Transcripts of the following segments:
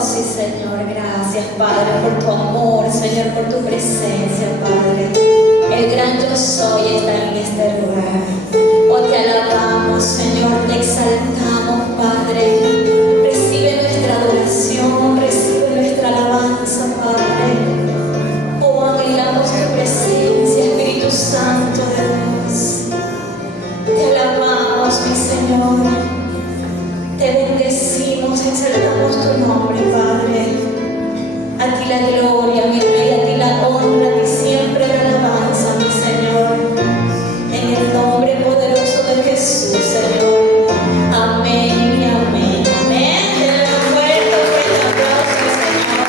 sí, Señor, gracias, Padre, por tu amor, Señor, por tu presencia, Padre. El gran yo soy está en este lugar. Oh, te alabamos, Señor, te exaltamos, Padre. Recibe nuestra adoración, recibe nuestra alabanza, Padre. Oh, anhelamos tu presencia, Espíritu Santo de Dios. Te alabamos, mi Señor. Te bendecimos, exaltamos tu nombre, Padre. A ti la gloria, mi Rey, a ti la honra, a ti siempre la alabanza, mi Señor. En el nombre poderoso de Jesús, Señor. Amén y amén. Amén. Denle un fuerte aplauso, Señor.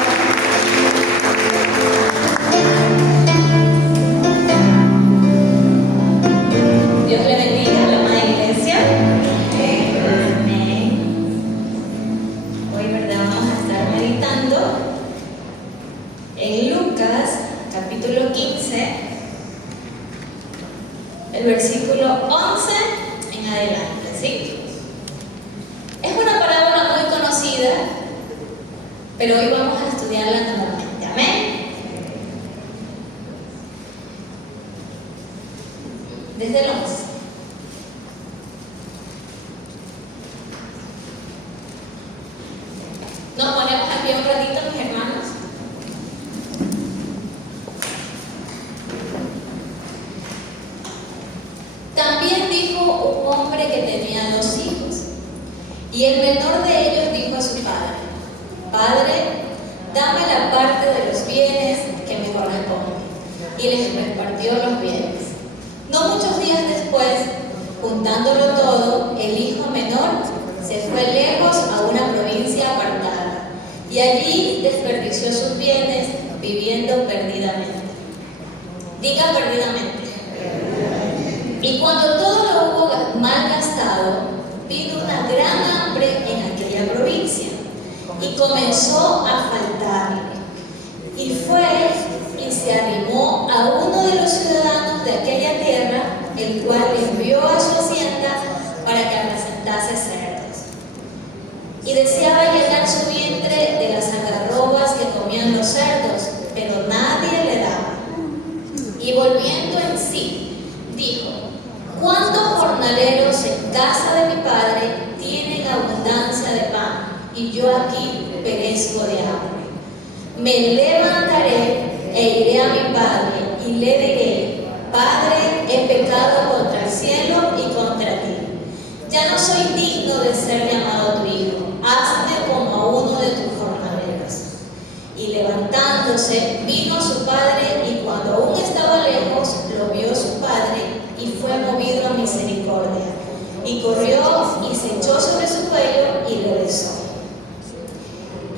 Dios le bendiga a la amada iglesia. En Lucas, capítulo 15, el versículo 11 en adelante, ¿sí? Es una parábola muy conocida, pero hoy vamos a estudiarla nuevamente. Amén. Desde el 11. Nos ponemos aquí un ratito, mis hermanos. También dijo un hombre que tenía 2 hijos, y el menor de ellos dijo a su padre: Padre, dame la parte de los bienes que me corresponde. Y les repartió los bienes. No muchos días después, juntándolo todo, el hijo menor se fue lejos a una provincia apartada, y allí desperdició sus bienes viviendo perdidamente. Diga perdidamente. Y cuando todo lo hubo malgastado, vino una gran hambre en aquella provincia y comenzó a faltarle. Y fue y se arrimó a uno de los ciudadanos de aquella tierra, el cual le envió a su hacienda para que apacentase cerdos. Y deseaba llenar su vientre de las algarrobas que comían los cerdos, pero nadie le daba. Y volviendo en sí, dijo: ¿Cuántos jornaleros en casa de mi padre tienen abundancia de pan, y yo aquí perezco de hambre? Me levantaré e iré a mi padre y le diré: Padre, he pecado contra el cielo y contra ti. Ya no soy digno de ser llamado tu hijo. Hazme como a uno de tus jornaleros. Y levantándose, vino a su padre, y cuando aún estaba lejos, lo vio su padre, y fue movido a misericordia, y corrió y se echó sobre su cuello y le besó.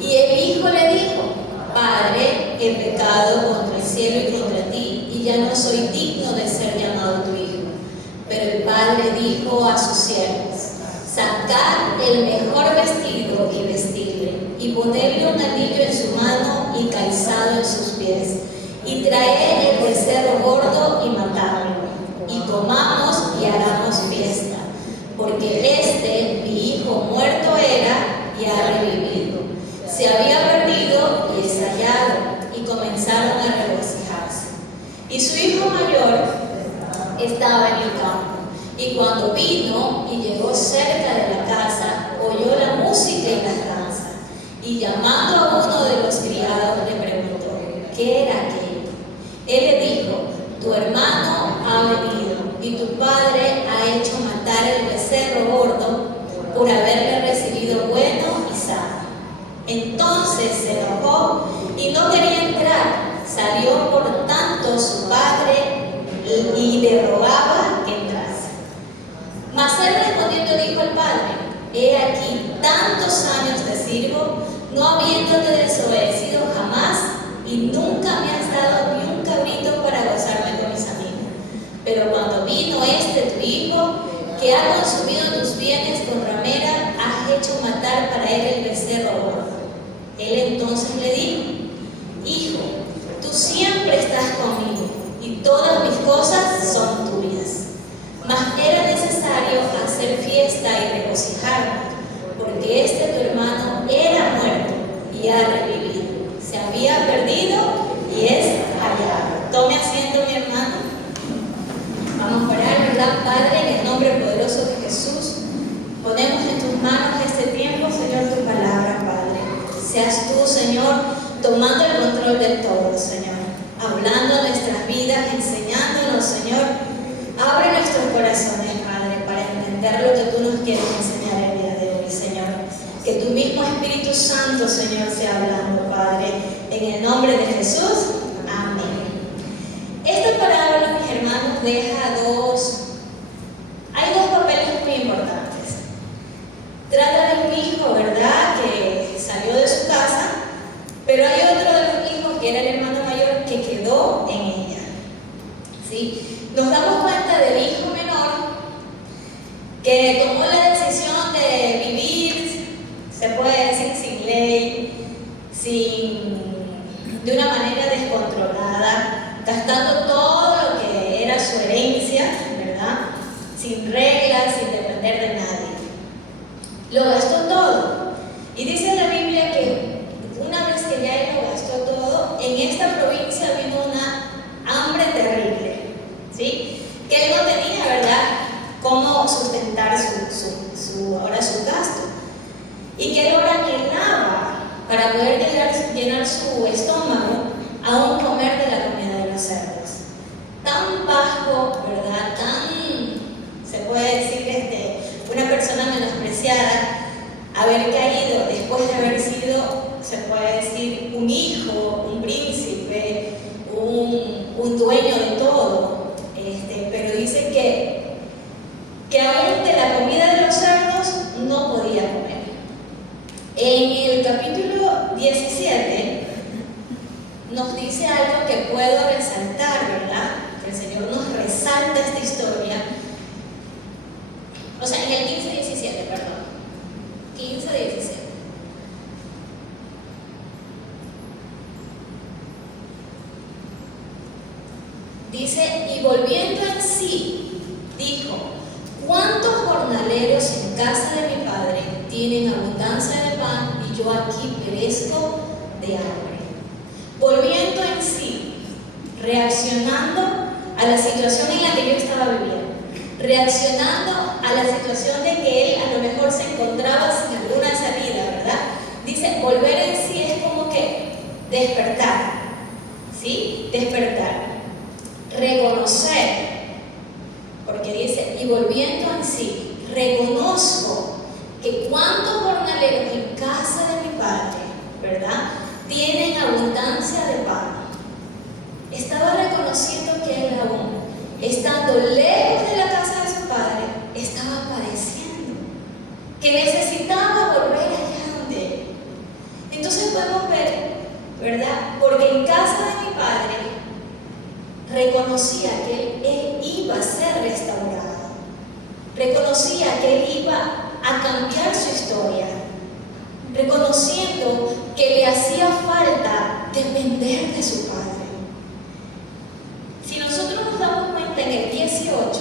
Y el hijo le dijo: Padre, he pecado contra el cielo y contra ti, y ya no soy digno de ser llamado tu hijo. Pero el padre dijo a sus siervos: Sacad el mejor vestido y vestidle, y ponedle un anillo en su mano y calzado en sus pies, y traed el becerro gordo y matadlo, y comamos y hagamos fiesta, porque este, mi hijo, muerto era y ha revivido, se había perdido y es hallado. Y comenzaron a regocijarse. Y su hijo mayor estaba en el campo, y cuando vino y llegó cerca de la casa, oyó la música y las danzas, y llamando a uno de los criados le preguntó: ¿qué era aquello? Él le dijo: tu hermano ha venido, y tu padre ha hecho matar el becerro gordo por haberle recibido bueno y sano. Entonces se enojó y no quería entrar. Salió por tanto su padre y le rogaba que entrase. Mas él respondiendo dijo al padre: he aquí, tantos años te sirvo, no habiéndote desobedecido jamás, y nunca me has dado ni un cabrito para gozarme con mis amigos. Pero cuando vino este tu hijo, que ha consumido tus bienes con ramera, has hecho matar para él el becerro gordo. Él entonces le dijo: hijo, tú siempre estás conmigo, y todas mis cosas son tuyas. Mas era necesario hacer fiesta y regocijarme, porque este tu hermano era muerto y entender lo que tú nos quieres enseñar el día de hoy, Señor. Que tu mismo Espíritu Santo, Señor, sea hablando, Padre, en el nombre de Jesús. Amén. Esta parábola, mis hermanos, hay dos papeles muy importantes. Trata de un hijo, ¿verdad?, que salió de su casa, pero hay otro de los hijos, que era el hermano mayor, que quedó en ella. ¿Sí? Nos damos cuenta del hijo menor que tomó la decisión de vivir, se puede decir, sin ley, de una manera descontrolada, gastando todo lo que era su herencia, ¿verdad?, sin reglas, sin depender de nadie. Lo gastó todo. Y dice la Biblia que una vez que ya él lo gastó todo, en esta provincia vino una hambre terrible, ¿sí? Que él no tenía, ¿verdad?, cómo sustentar su gasto. Y que él ahora anhelaba para poder llenar su estómago, aún comer de la comida de los cerdos. Tan bajo, ¿verdad?, se puede decir, una persona menospreciada, haber caído después de haber sido, se puede decir, un hijo, un príncipe, un dueño de todo, pero dice que aún de la comida de los cerdos no podía comer. En el capítulo 17 nos dice algo que puedo resaltar, ¿verdad? Que el Señor nos resalta esta historia. O sea, en el 15-17, perdón. 15-17. Dice, y volviendo en sí, dijo, ¿cuántos jornaleros en casa de mi padre tienen abundancia de pan y yo aquí perezco de hambre? Volviendo en sí, reaccionando a la situación en la que yo estaba viviendo, reaccionando a la situación de que él a lo mejor se encontraba sin alguna salida, ¿verdad? Dice, volver en sí es como que despertar, ¿sí? Despertar. Reconocer, porque dice, y volviendo en sí, reconozco que cuántos jornaleros en casa de mi padre, ¿verdad?, tienen abundancia de pan. Estaba reconociendo que él aún, estando lejos de la casa de su padre, estaba padeciendo, que necesitaba volver allá donde él. Entonces podemos ver, ¿verdad?, porque en casa de mi padre reconocía que él iba a ser restaurado, reconocía que él iba a cambiar su historia, reconociendo que le hacía falta depender de su padre. Si nosotros nos damos cuenta en el 18,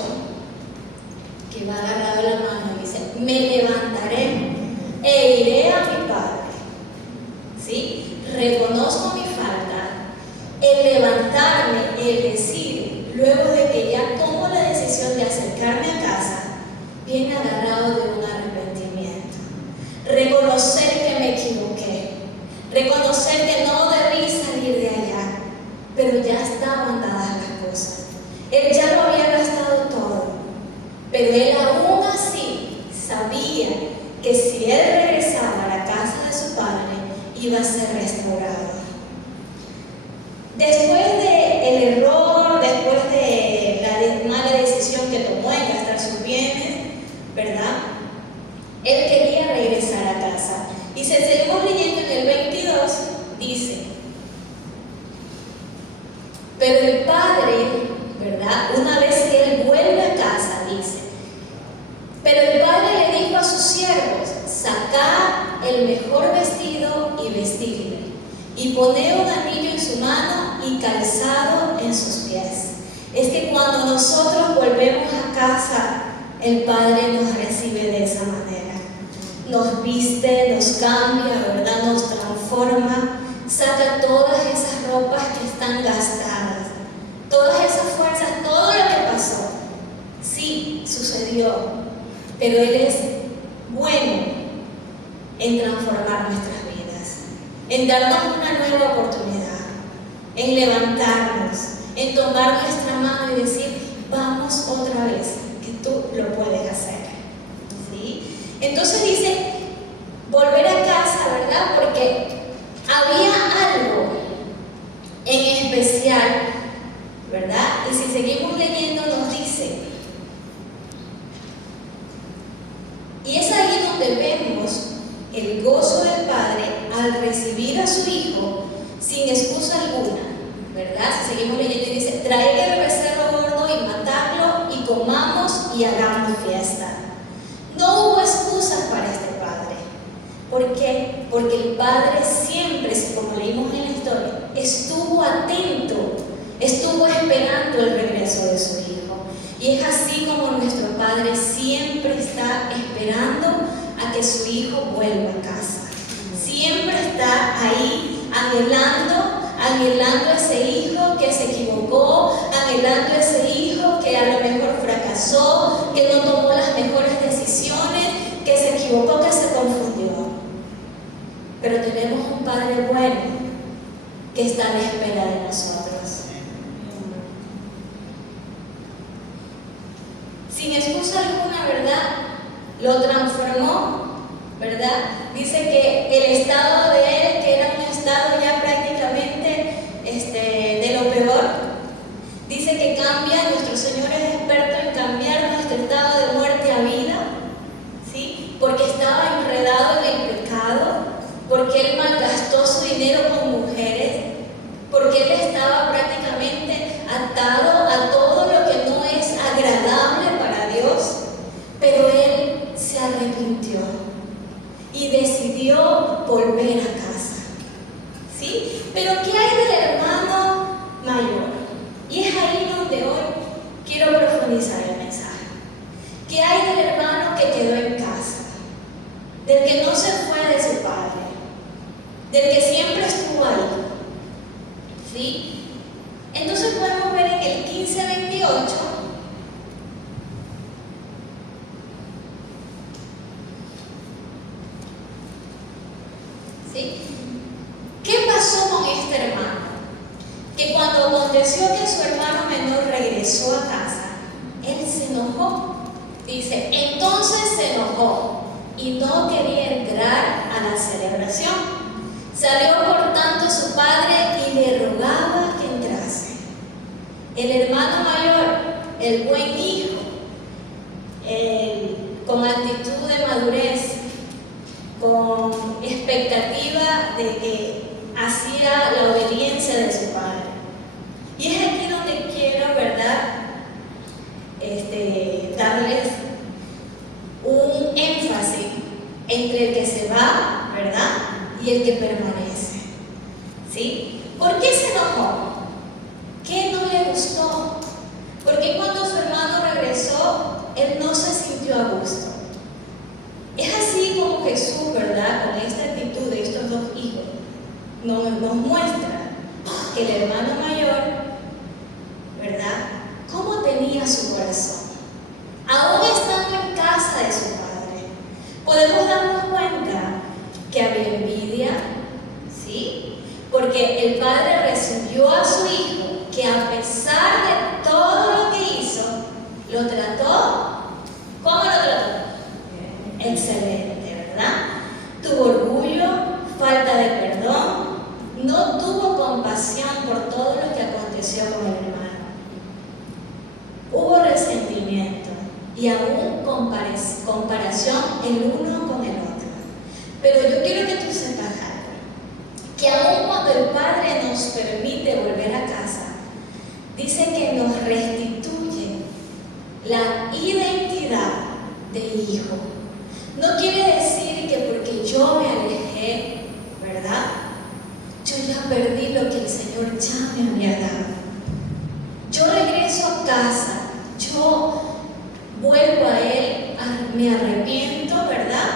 que va agarrado la mano y dice, me levantaré e iré a mi padre, ¿sí? Reconozco mi falta, el levantarme, el decir, luego de que ya tomo la decisión de acercarme a casa, viene agarrado de un arrepentimiento. Reconocer que me equivoqué, reconocer que no debí salir de allá, pero ya estaban dadas las cosas. Él ya lo había gastado todo, pero él aún así sabía que si él regresaba a la casa de su padre, iba a ser restaurado. Después del error, después de la mala decisión que tomó en gastar sus bienes, ¿verdad?, él quería regresar a casa. Y si seguimos leyendo en el 22, dice, pero el padre, ¿verdad?, una vez que él vuelve a casa, dice, pero el padre le dijo a sus siervos, sacad el mejor vestido y vestidle, y poned un anillo en su mano y calzado en sus pies. Es que cuando nosotros volvemos a casa, el Padre nos recibe de esa manera. Nos viste, nos cambia, ¿verdad?, nos transforma, saca todas esas ropas que están gastadas, todas esas fuerzas, todo lo que pasó. Sí, sucedió, pero Él es bueno en transformar nuestras vidas, en darnos una nueva oportunidad, en levantarnos, en tomar nuestra mano y decir, vamos otra vez, que tú lo puedes hacer. Entonces dice, volver a casa, ¿verdad? Porque había algo en especial, ¿verdad? Y si seguimos leyendo nos dice, y es ahí donde vemos el gozo del Padre al recibir a su Hijo sin excusa alguna, ¿verdad? Si seguimos leyendo y dice, traed el becerro gordo y matadlo y comamos y hagamos fiesta. No hubo excusas para este Padre. ¿Por qué? Porque el Padre siempre, como leímos en la historia, estuvo atento, estuvo esperando el regreso de su Hijo. Y es así como nuestro Padre siempre está esperando a que su Hijo vuelva a casa. Siempre está ahí anhelando a ese hijo que se equivocó, anhelando a ese hijo que a lo mejor fracasó, que no tomó las mejores decisiones, que se equivocó, que se confundió. Pero tenemos un Padre bueno que está a la espera de nosotros. Sin excusa alguna, ¿verdad? Lo transformó, ¿verdad? Dice que el estado de él, que era un estado ya prácticamente de lo peor, dice que cambia, nuestro Señor es experto en cambiar nuestro estado de muerte a vida, ¿sí? Porque estaba enredado en el pecado, porque él malgastó su dinero con mujeres, porque él estaba prácticamente atado a todo lo que no es agradable para Dios, pero él se arrepintió y decidió volver a casa, ¿sí? Pero ¿qué hay del hermano mayor? Y es ahí donde hoy quiero profundizar el mensaje. ¿Qué hay del hermano que quedó en casa? Del que no se fue de su padre, del que siempre estuvo ahí, ¿sí? Entonces podemos ver en el 15:28, ¿sí? ¿Qué pasó con este hermano? Que cuando aconteció que su hermano menor regresó a casa, él se enojó. Dice, entonces se enojó y no quería entrar a la celebración. Salió por tanto su padre y le rogaba que entrase. El hermano mayor, el buen hijo, con actitud de madurez, con expectativa de que hacía la obediencia de su padre. Y es aquí donde quiero, ¿verdad?, darles un énfasis entre el que se va, ¿verdad?, y el que permanece, ¿sí? ¿Por qué se enojó? ¿Qué no le gustó? Porque cuando su hermano regresó, él no se sintió a gusto. Es así como Jesús, ¿verdad?, con esta actitud de estos dos hijos, nos muestra que el hermano mayor, ¿verdad?, cómo tenía su corazón. Aún estando en casa de su padre, podemos darnos cuenta que había envidia, ¿sí? Porque el padre recibió a su hijo, que a pesar de todo lo que hizo, lo trató, ¿cómo lo trató? Excelente, ¿verdad? Tuvo orgullo, falta de perdón, no tuvo compasión por todo lo que aconteció con el hermano. Hubo resentimiento y aún comparación el uno con el otro. Pero yo quiero que tú sepas algo, que aún cuando el Padre nos permite volver a casa, dice que nos restituye la identidad de hijo. No quiere decir que porque yo me alejé, ¿verdad?, yo ya perdí lo que el Señor ya me había dado. Yo regreso a casa, yo vuelvo a Él, me arrepiento, ¿verdad?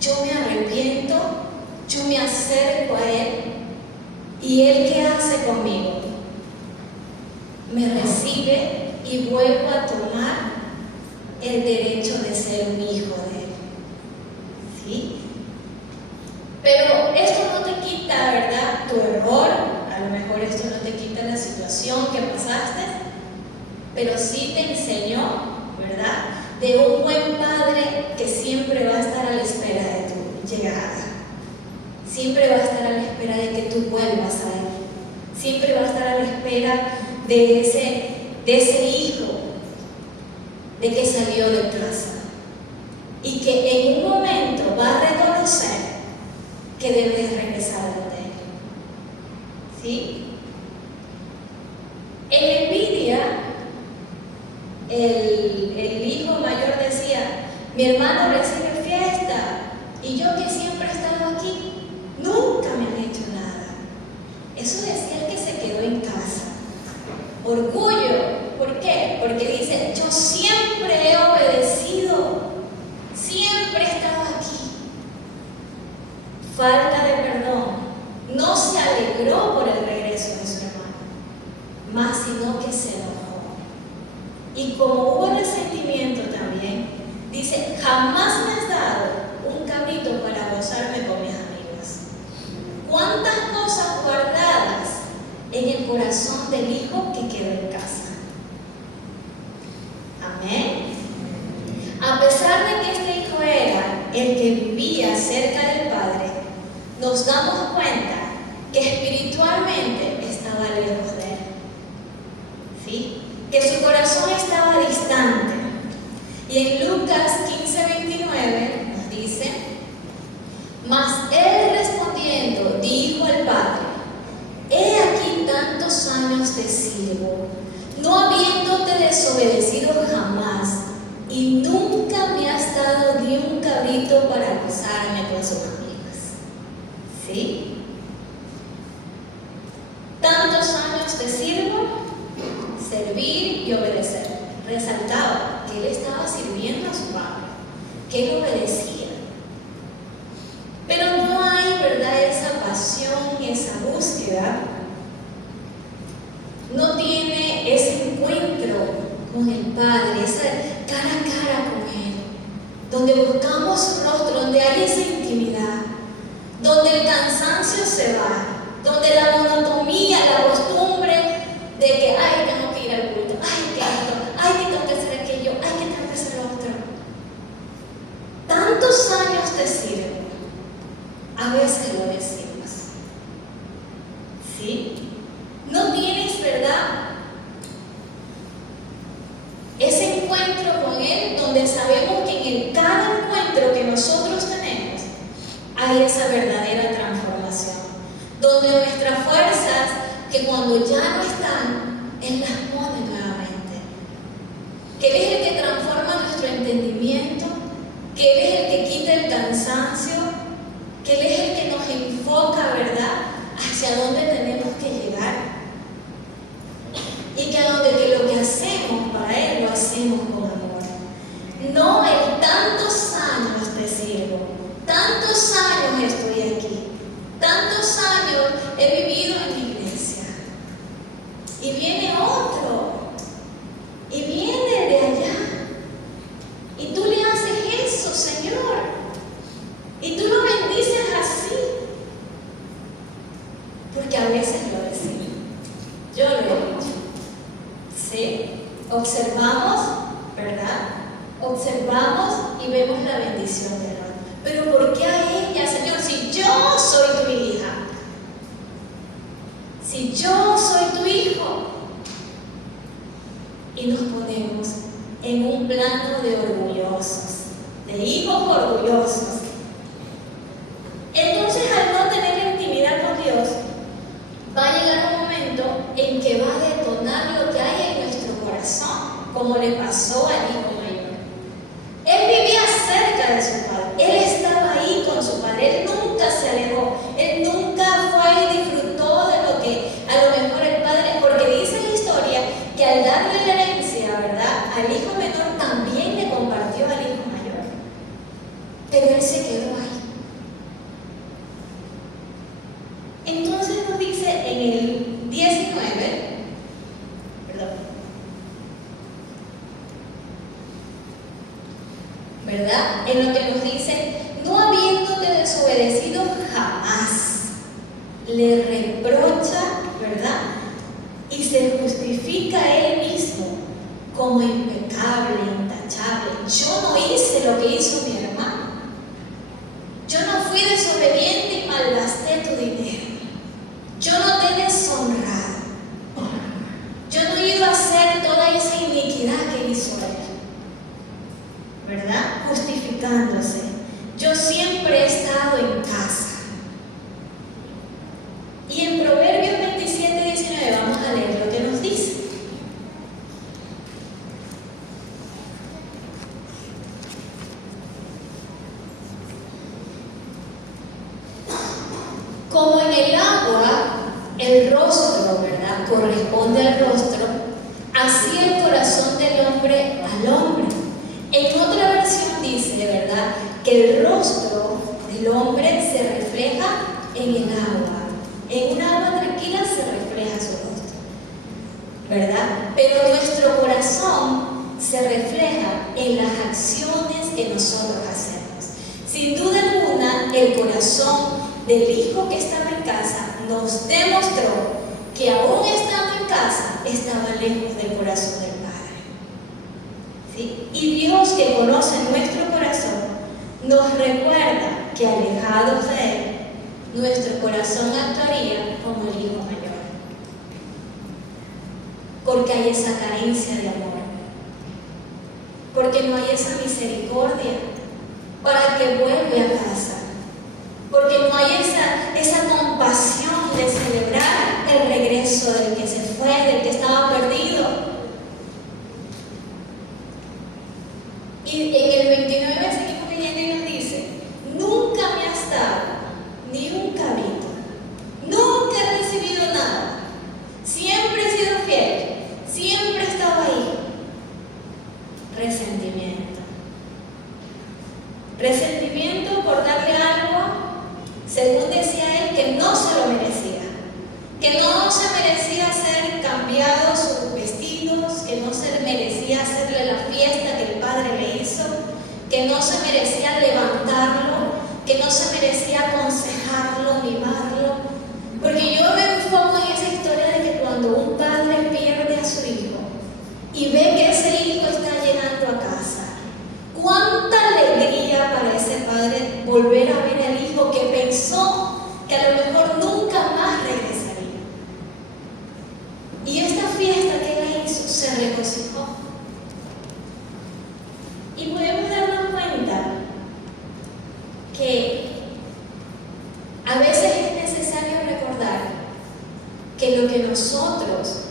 Yo me arrepiento, yo me acerco a Él, y Él, ¿qué hace conmigo? Me recibe y vuelvo a tomar el derecho de ser un hijo de Él, ¿sí? Pero esto no te quita, ¿verdad?, tu error. A lo mejor esto no te quita la situación que pasaste, pero sí te enseñó, ¿verdad?, de un buen padre que siempre va a estar a la espera de tu llegada. Siempre va a estar a la espera de que tú vuelvas a Él. Siempre va a estar a la espera de ese hijo de que salió de casa. Y que en un momento va a reconocer que debe regresar a Él. ¿Sí? En envidia, el hijo mayor decía: mi hermano recibe fiesta y yo que siempre he estado aquí, nunca me han hecho nada. Eso decía el que se quedó en casa. Orgullo, ¿por qué? Porque dice: yo siempre he obedecido, siempre he estado aquí. Falta de perdón. No se alegró por el regreso de su hermano, más sino que se enojó. Y como hubo resentimiento también, dice: jamás me has dado un cabrito para gozarme con mis amigas. ¿Cuántas cosas guardadas en el corazón del hijo que quedó en casa? Amén. A pesar de que este hijo era el que vivía cerca del Padre, nos damos cuenta que espiritualmente estaba lejos de Él. ¿Sí? Que su corazón estaba distante. Y en Lucas 15:29 nos dice: mas Él respondiendo dijo al Padre: he aquí tantos años te sirvo, no habiéndote desobedecido jamás, y nunca me has dado ni un cabrito para gozarme con sus amigas. ¿Sí? Tantos años te sirvo, servir y obedecer. Resaltaba que él estaba sirviendo a su padre, que él obedecía. Pero no hay, ¿verdad?, esa pasión, esa búsqueda. No tiene ese encuentro con el Padre, esa cara a cara con Él, donde buscamos su rostro, donde hay esa intimidad, donde el cansancio se va, donde la monotonía, la costumbre de que, ay, tengo que ir al culto, ay, que esto, ay, que tengo que hacer aquello, ay, que tengo que hacer lo otro. Tantos años te sirven, a veces lo decimos. ¿Sí? No tienes, ¿verdad?, ese encuentro con Él, donde sabemos que en cada encuentro que nosotros tenemos hay esa verdadera transformación, donde nuestras fuerzas, que cuando ya no están, Él las pone nuevamente, que Él es el que transforma nuestro entendimiento, que Él es el que quita el cansancio, que Él es el que nos enfoca, ¿verdad?, hacia dónde tenemos que llegar. Y que lo que hacemos para Él lo hacemos con amor. No el tantos años te sirvo, tantos años estoy aquí, tantos años he vivido en mi iglesia. Y viene otro, y viene de allá. Y tú le haces eso, Señor. Y tú lo bendices así. Porque a veces lo decimos. Yo lo he dicho. ¿Sí? Observamos, ¿verdad? Observamos y vemos la bendición de Dios. Pero ¿por qué a ella, Señor? Si yo soy tu hija, si yo soy tu hijo, y nos ponemos en un plano de orgullosos, de hijos orgullosos. Entonces, al no tener intimidad con Dios, va a llegar un momento en que va a detonar lo que hay en nuestro corazón, como le pasó al hijo mayor. Él vivía cerca de su padre, él estaba ahí con su padre, él nunca se alejó, él nunca fue y disfrutó de lo que a lo mejor el padre, porque dice la historia que al darle la herencia, ¿verdad?, al hijo menor también le compartió al hijo mayor, pero él se quedó ahí. Entonces nos dice en el 19, ¿verdad?, en lo que nos dice: no habiéndote desobedecido jamás, le reprocha, ¿verdad?, y se justifica él mismo como impecable, intachable. responsable. Yo no hice lo que hizo mi hermano. Yo no fui desobediente y malgasté tu dinero. Yo no te he deshonrado. Yo no he ido a hacer toda esa iniquidad que hizo él, ¿verdad? Justificándose. Yo siempre he estado en casa. Y en Proverbios 27:19 vamos a leer lo que nos dice. Como en el agua, el rostro, ¿verdad?, corresponde al rostro, así el corazón del hombre al hombre. En otra versión dice, ¿verdad?, que el rostro del hombre se refleja en el agua. En una agua tranquila se refleja su rostro, ¿verdad? Pero nuestro corazón se refleja en las acciones que nosotros hacemos. Sin duda alguna, el corazón del hijo que estaba en casa nos demostró que aún estando en casa estaba lejos del corazón del Padre. ¿Sí? Y Dios, que conoce nuestro corazón, nos recuerda que alejados de Él, nuestro corazón actuaría como el hijo mayor, porque hay esa carencia de amor, porque no hay esa misericordia para que vuelva a casa, porque no hay esa compasión de celebrar el regreso del que se fue, del que estaba perdido. Y en el 29 seguimos leyendo y nos dice: nunca me has dado ni un cabrito, nunca he recibido nada, siempre he sido fiel, siempre he estado ahí. Resentimiento por darle algo, según decía él, que no se lo merecía, que no se merecía ser cambiado sus vestidos, que no se merecía hacerle la fiesta que el padre le hizo, que no se merecía levantarlo, que no se merecía aconsejarlo, mimarlo. Porque yo me enfoco en esa historia de que cuando un padre pierde a su hijo y ve que ese hijo está llegando a casa, cuánta alegría para ese padre volver a ver al hijo que pensó que a lo mejor nunca más regresaría. Y esta fiesta que él hizo se regocijó. Y podemos darnos cuenta que a veces es necesario recordar que lo que nosotros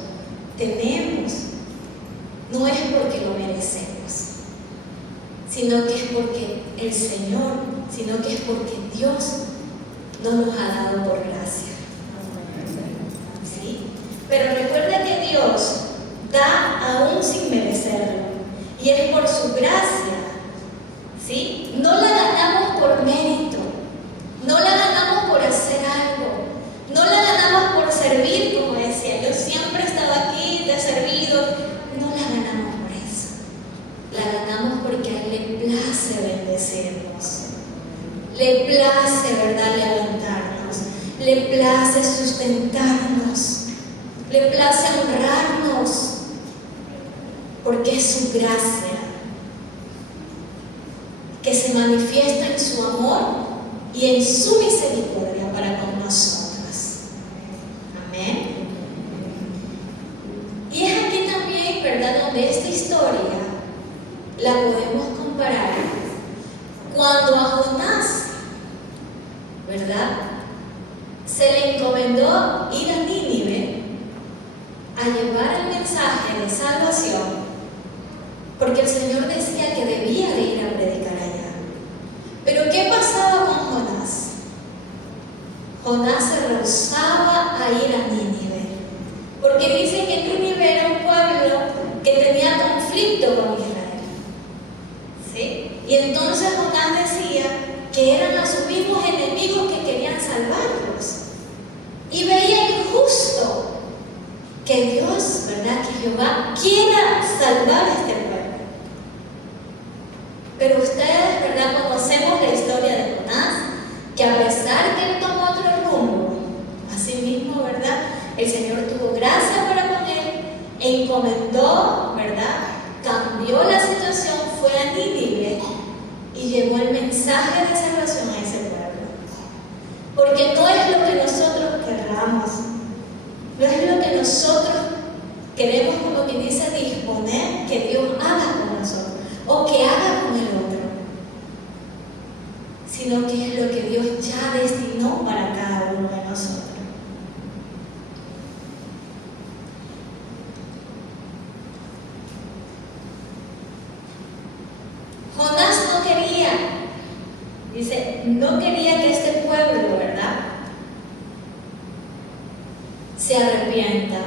tenemos no es porque lo merecemos, sino que es porque el Señor, sino que es porque Dios no nos ha dado por gracia. ¿Sí? Pero recuerda que Dios da aún sin merecerlo, y es por su gracia. ¿Sí? No la ganamos por mérito, no la ganamos por hacer algo, no la ganamos por servir, como decía, yo siempre he estado aquí, te he servido. No la ganamos por eso, la ganamos porque a Él le place bendecirnos, le place, ¿verdad?, levantarnos, le place sustentarnos, le place honrarnos, porque es su gracia que se manifiesta en su amor y en su misericordia para con nosotros. Amén. Y es aquí también, ¿verdad?, donde esta historia la podemos comparar cuando a Jonás, ¿verdad?, se le encomendó ir a Nínive a llevar el mensaje de salvación, porque el Señor decía que debía de ir a predicar allá. Pero ¿qué pasaba con Jonás? Jonás se rehusaba a ir a Nínive, porque dice que Nínive era un pueblo que tenía conflicto con Israel. ¿Sí? Y entonces Jonás decía que eran a sus mismos enemigos que querían salvarlos. Y veía injusto que Dios, ¿verdad?, que Jehová quiera salvar a este pueblo. Pero ustedes, ¿verdad?, conocemos la historia de Jonás, que a pesar que él tomó otro rumbo, así mismo, ¿verdad?, el Señor tuvo gracia para con él, encomendó, ¿verdad?, cambió la situación, fue Nínive y llevó el mensaje de salvación a ese pueblo. Porque no es lo que nosotros querramos, no es lo que nosotros queremos, como que dice, disponer que Dios haga con nosotros o que haga con el otro, sino que es lo que Dios ya destinó para cada uno de nosotros. Jonás no quería, dice, no quería que este pueblo, ¿verdad?, se arrepienta.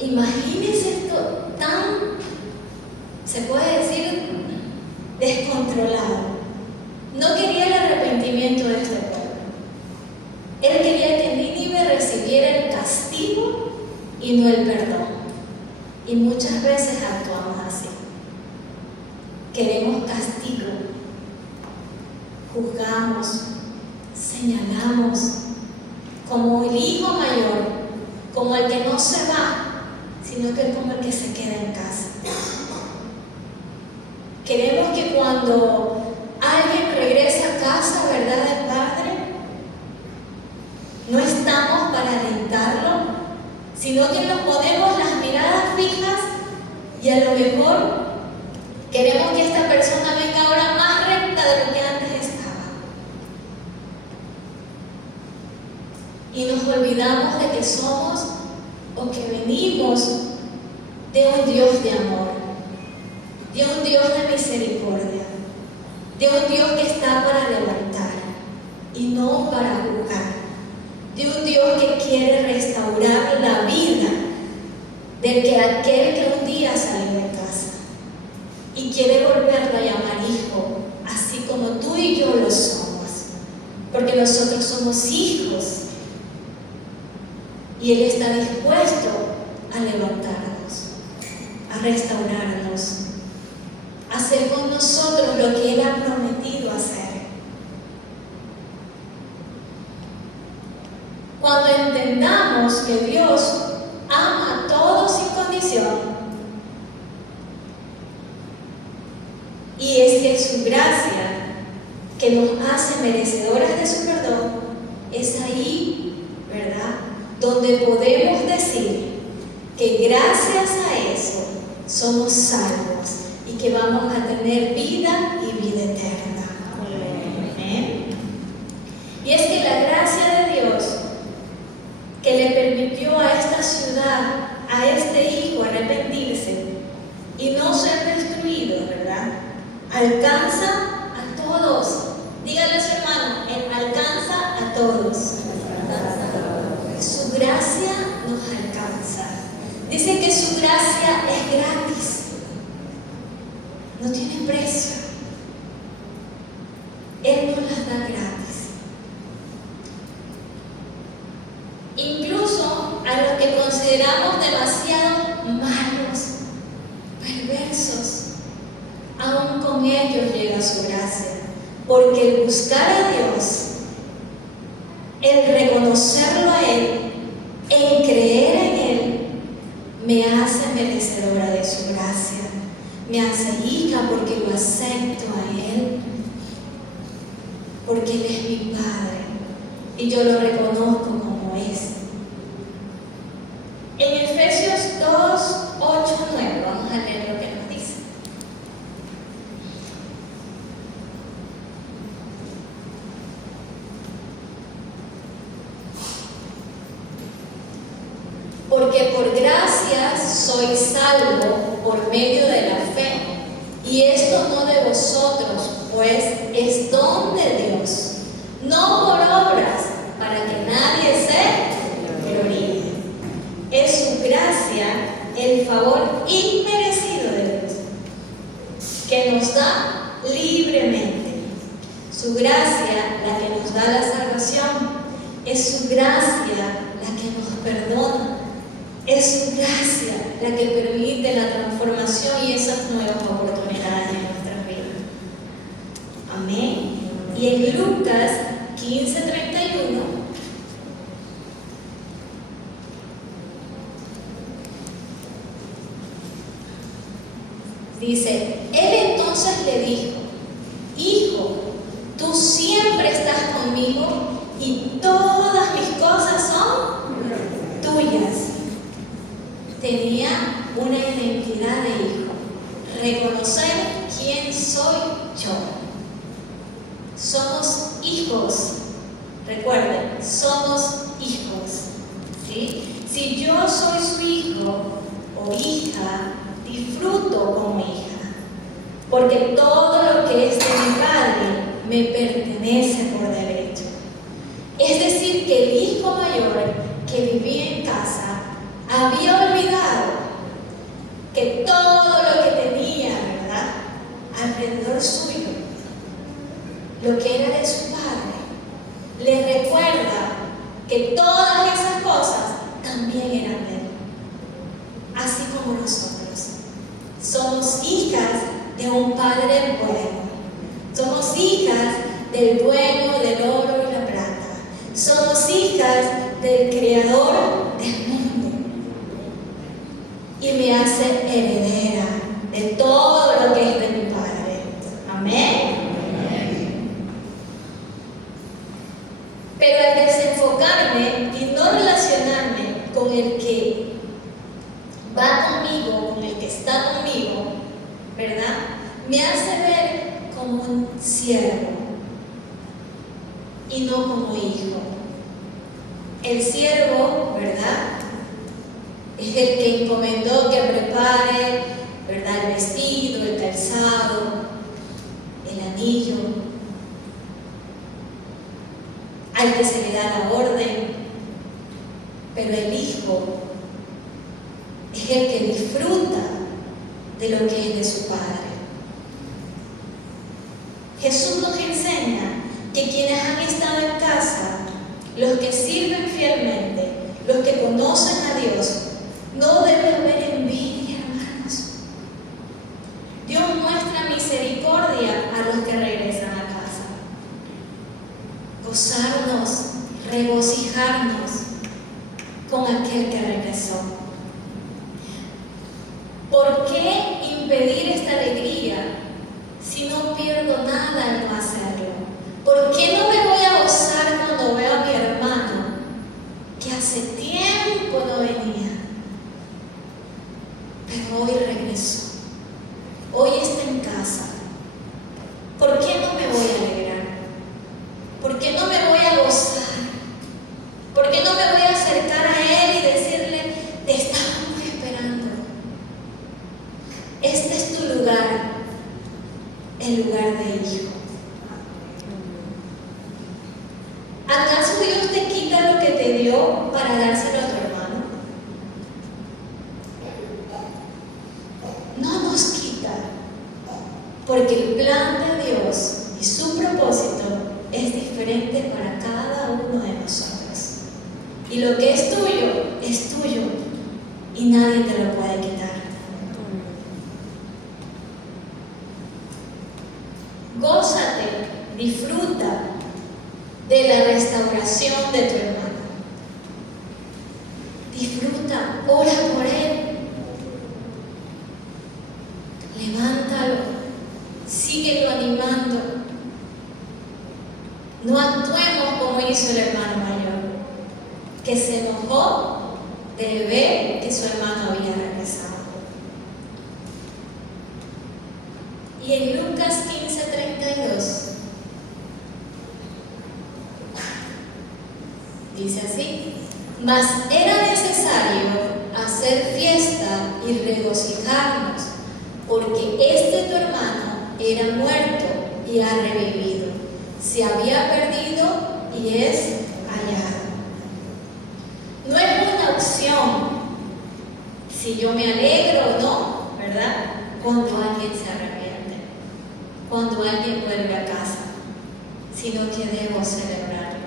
Imagínense esto tan, se puede decir, descontrolado. No quería el arrepentimiento de este pueblo. Él quería que Nínive recibiera el castigo y no el perdón. Y muchas veces actuamos así. Queremos castigo, juzgamos, señalamos, como el hijo mayor, como el que no se va, sino que como el que se queda en casa. Queremos que cuando alguien regresa a casa, ¿verdad?, del Padre, no estamos para alentarlo, sino que nos ponemos las miradas fijas y a lo mejor queremos que esta persona venga ahora más recta de lo que antes estaba. Y nos olvidamos de que somos o que venimos de un Dios de amor, de un Dios de misericordia, de un Dios que está para levantar y no para juzgar, de un Dios que quiere restaurar la vida de aquel que un día salió de casa y quiere volverlo a llamar hijo, así como tú y yo lo somos, porque nosotros somos hijos y Él está dispuesto a levantarnos, a restaurarnos, a hacer con nosotros lo que Él ha prometido hacer. Cuando entendamos que Dios ama a todos sin condición, y es que su gracia, que nos hace merecedoras de su perdón, es ahí, ¿verdad?, donde podemos decir que gracias a eso somos salvos y que vamos a tener vida y vida eterna. Amén. Y es que la gracia de Dios que le permitió a esta ciudad, a este hijo arrepentirse y no ser destruido, ¿verdad?, alcanza a todos. Díganle a su hermano, Él alcanza a todos. Su gracia nos alcanza. Dice que su gracia es gratis, no tiene precio. Él nos las da gratis. Incluso a los que consideramos demasiado malos, perversos, aún con ellos llega su gracia, porque el buscar a Dios, el reconocerlo a Él, el creer en Él, me hace merecedora de su gracia, me hace hija porque lo acepto a Él, porque Él es mi Padre y yo lo reconozco como es. En Efesios 2, 8, 9, vamos a leer lo que nos dice. Porque por gracia sois salvo por medio de la fe, y esto no de vosotros, pues es don de Dios, no por obras, para que nadie se gloríe. Es su gracia, el favor inmerecido de Dios, que nos da libremente. Su gracia, la que nos da la salvación, es su gracia la que nos perdona. Es su gracia la que permite la transformación y esas nuevas oportunidades en nuestras vidas. Amén. Y en Lucas 15:31 dice: Él y le dijo: Hijo, tú siempre estás conmigo y todas mis cosas son tuyas. Tenía una identidad de hijo. Reconocer quién soy yo. Somos hijos. Recuerden, somos hijos. ¿Sí? Si yo soy su hijo o hija, disfruto como hija, porque todo lo que es de mi padre me pertenece por derecho. Es decir, que el hijo mayor que vivía en casa había olvidado que todo lo que tenía, ¿verdad?, alrededor suyo, lo que era de su padre, le recuerda que todas esas cosas también eran de él. Así como nosotros somos hijas de un Padre bueno. Somos hijas del dueño del oro y la plata. Somos hijas del Creador del mundo. Y me hace heredera de todo lo que es de mi Padre. Amén. Pero al desenfocarme y no relacionarme con el que va conmigo, con el que está conmigo, ¿verdad?, me hace ver como un siervo y no como hijo. El siervo, ¿verdad?, es el que encomendó que prepare, ¿verdad?, el vestido, el calzado, el anillo, al que se le da la orden. Pero el hijo es el que disfruta de lo que es de su padre. Jesús nos enseña que quienes han estado en casa, los que sirven fielmente, los que conocen a Dios, no debe haber envidia, hermanos. Dios muestra misericordia a los que regresan a casa. Gozarnos, regocijarnos con aquel que regresó. ¿Por qué impedir esta alegría si no pierdo nada al no hacerlo? ¿Por qué no me voy a gozar cuando veo a mi hermano que hace tiempo no venía, pero hoy regresó? Hoy está en casa. ¿Por qué no me voy a alegrar? ¿Por qué no me voy a gozar? ¿Por qué no me voy a acercar a él y decirle: te estábamos esperando? Este es tu lugar, el lugar de hijo. ¿Acaso Dios te quita lo que te dio para dárselo a tu hermano? No nos quita, porque el plan de Dios y su propósito es diferente para cada uno de nosotros. Y lo que es tuyo y nadie te lo puede quitar. Gózate, disfruta de la restauración de tu hermano. Disfruta, ora por él. Levántalo, síguelo animando. No actuemos como hizo el hermano mayor, que se enojó de ver que su hermano había regresado. Y en Lucas 15:32 dice así: mas era necesario hacer fiesta y regocijarnos, porque este tu hermano era muerto y ha revivido, se había perdido y es hallado. No es una opción si yo me alegro o no, ¿verdad?, cuando alguien se arrepiente, cuando alguien vuelve a casa, sino que debo celebrarlo.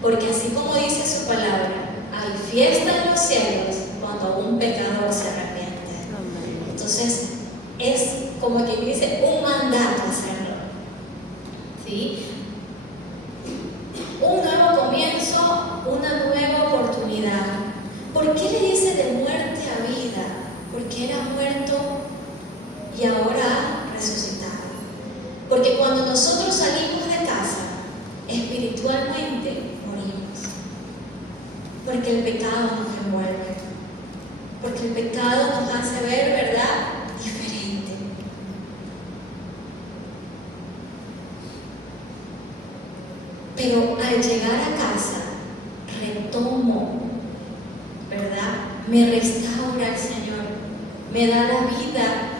Porque así como dice su palabra, hay fiesta en los cielos cuando un pecador se arrepiente. Entonces, es como quien dice un mandato hacerlo. ¿Sí? Un nuevo comienzo, una nueva oportunidad. ¿Por qué le dice de muerte a vida? Porque era muerto y ahora ha resucitado. Porque cuando nosotros salimos de casa, espiritualmente morimos. Porque el pecado nos envuelve. Porque el pecado nos hace ver, ¿verdad?, diferente. Pero al llegar a casa, retomo, ¿verdad? Me restaura el Señor, me da la vida,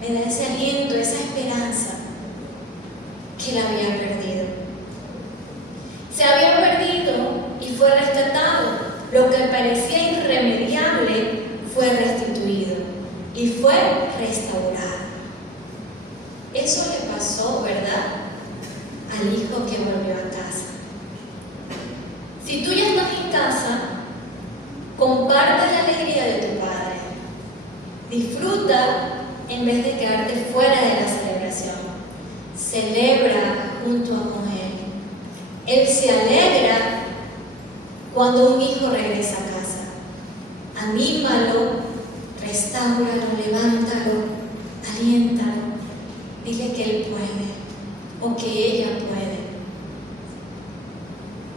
me da ese aliento, esa esperanza que la había perdido. Se había perdido y fue rescatado. Lo que parecía irremediable fue restituido y fue restaurado. Eso le pasó, ¿verdad?, al hijo que volvió a casa. Si tú ya estás en casa, comparte la alegría de tu Padre. Disfruta en vez de quedarte fuera de la celebración. Celebra junto con Él. Él se alegra cuando un hijo regresa a casa. Anímalo, restáuralo, levántalo, aliéntalo. Dile que Él puede o que ella puede.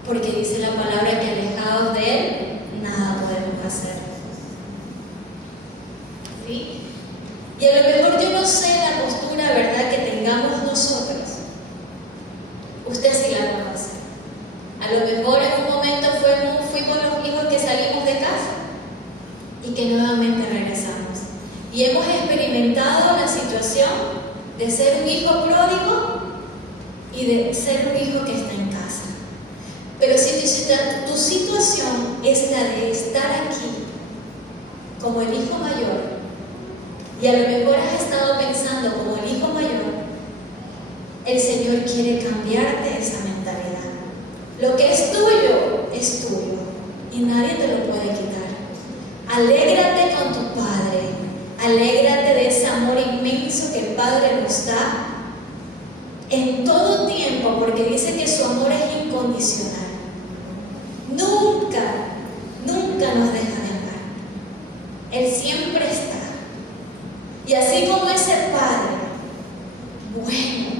Porque dice la palabra que alejados de Él, nada podemos hacer. ¿Sí? Y a lo mejor yo no sé la postura, ¿verdad?, que tengamos nosotros. Usted sí la conoce. A lo mejor en un momento fuimos los hijos que salimos de casa y que nuevamente regresamos. Y hemos experimentado la situación de ser un hijo pródigo y de ser un hijo que está en casa. Pero si tu situación es la de estar aquí como el hijo mayor, y a lo mejor has estado pensando como el hijo mayor, el Señor quiere cambiarte esa mentalidad. Lo que es tuyo y nadie te lo puede quitar. Alégrate con tu Padre, alégrate de ese amor inmenso que el Padre nos da en todo tiempo, porque dice que su amor es incondicional. Nunca nos deja de amar. Él siempre está. Y así como ese Padre bueno,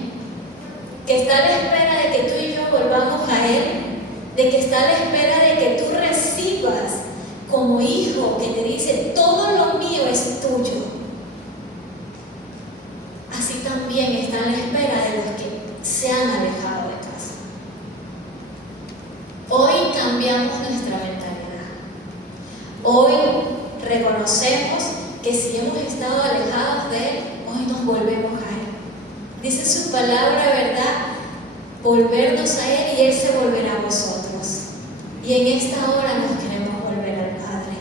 que está a la espera de que tú y yo volvamos a Él, de que está a la espera de que tú recibas como hijo, que te dice, todo lo mío es tuyo. Así también está a la espera de los que se han alejado de casa. Hoy cambiamos nuestra mentalidad. Hoy reconocemos que si hemos estado alejados de Él, hoy nos volvemos a Él. Dice su palabra, ¿verdad?, volvernos a Él y Él se volverá a vosotros. Y en esta hora nos queremos volver al Padre.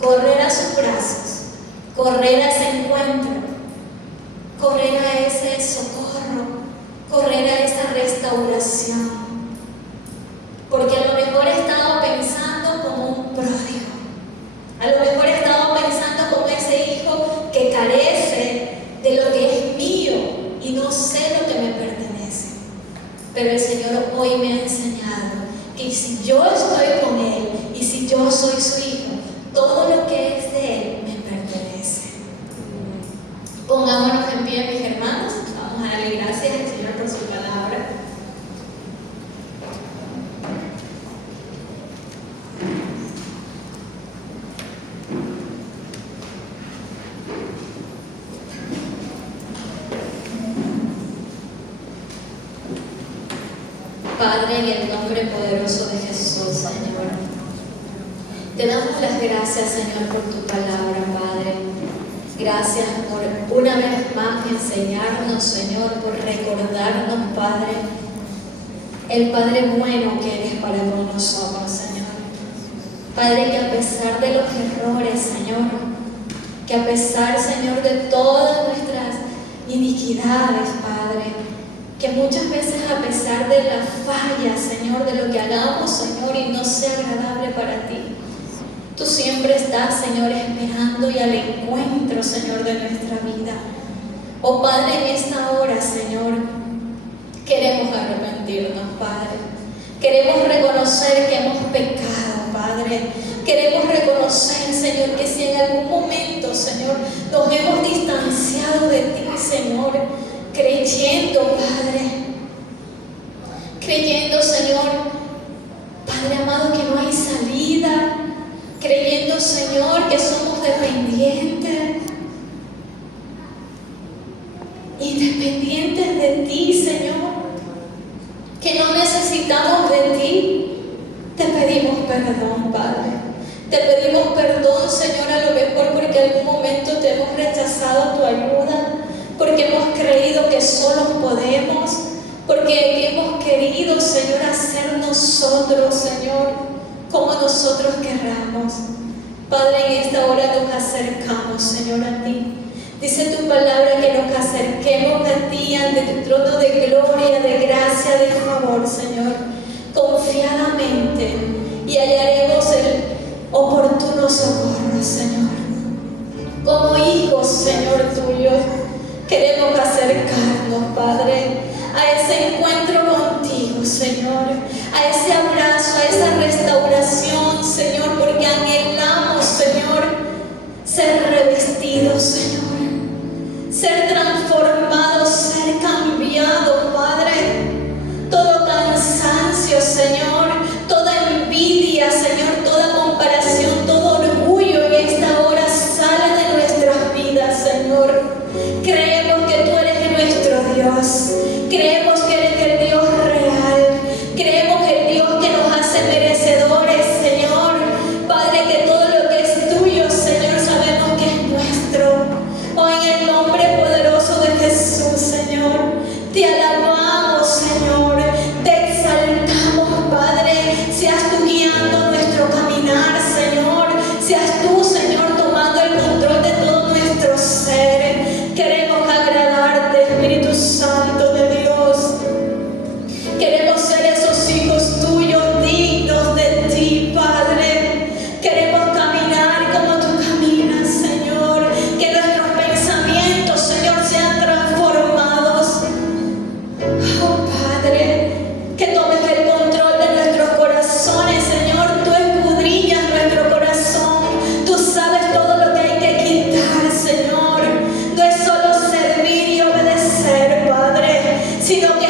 Correr a sus brazos, correr a ese encuentro, correr a ese socorro, correr a esa restauración. Porque a lo mejor he estado pensando como un pródigo. A lo mejor he estado pensando como ese hijo que carece de lo que es mío y no sé lo que me pertenece. Pero el Señor hoy me ha enseñado que si yo estoy con Él y si yo soy su hijo, todo lo que es de Él me pertenece. Pongámonos en pie, mis hermanos. Vamos a darle gracias al Señor por su palabra. Padre, en el nombre poderoso de Jesús, Señor, te damos las gracias, Señor, por tu palabra, Padre. Gracias por una vez más enseñarnos, Señor, por recordarnos, Padre, el Padre bueno que eres para con nosotros, Señor. Padre, que a pesar de los errores, Señor, que a pesar, Señor, de todas nuestras iniquidades, Padre, que muchas veces a pesar de las fallas, Señor, de lo que hagamos, Señor, y no sea agradable para ti, tú siempre estás, Señor, esperando y al encuentro, Señor, de nuestra vida. Oh Padre, en esta hora, Señor, queremos arrepentirnos, Padre. Queremos reconocer que hemos pecado, Padre. Padre. Queremos reconocer, Señor, que si en algún momento, Señor, nos hemos distanciado de ti, Señor, creyendo, Padre, creyendo, Señor, Padre amado, que no hay salida, creyendo, Señor, que somos dependientes, independientes de ti, Señor, que no necesitamos de ti. Te pedimos perdón, Padre. Te pedimos perdón, Señor, a lo mejor porque en algún momento te hemos rechazado tu ayuda, porque hemos creído que solos podemos, porque hemos querido, Señor, hacer nosotros, Señor, como nosotros querramos. Padre, en esta hora nos acercamos, Señor, a ti. Dice tu palabra que nos acerquemos a ti ante tu trono de gloria, de gracia, de favor, Señor, confiadamente, y hallaremos el oportuno socorro, Señor. Como hijos, Señor, tuyos, queremos acercarnos, Padre, a ese encuentro contigo, Señor, a ese abrazo, a esa restauración, Señor, porque anhelamos, Señor, ser revestidos, Señor, ser transformados, ser cambiados, Padre. Todo cansancio, Señor, toda envidia, Señor, toda comparación, todo orgullo en esta hora sale de nuestras vidas, Señor. Creemos que tú eres nuestro Dios, creemos que eres el Dios real, creemos que el Dios que nos hace merecedores, Señor. Padre, que todo lo que es tuyo, Señor, sabemos que es nuestro. Hoy en el nombre poderoso de Jesús, Señor, te alabamos, Señor, te exaltamos, Padre. Seas tú guiando nuestro caminar, Señor. Seas tú, Señor, tomando el control de todo nuestro ser. Queremos agradarte, Espíritu Santo de Dios. Queremos ser esos hijos tuyos dignos de ti, Padre. Queremos caminar como tú caminas, Señor. Que nuestros pensamientos, Señor, sean transformados. Oh, Padre, que tomes el control de nuestros corazones, Señor. Tú escudriñas nuestro corazón. Tú sabes todo lo que hay que quitar, Señor. No es solo servir y obedecer, Padre, sino que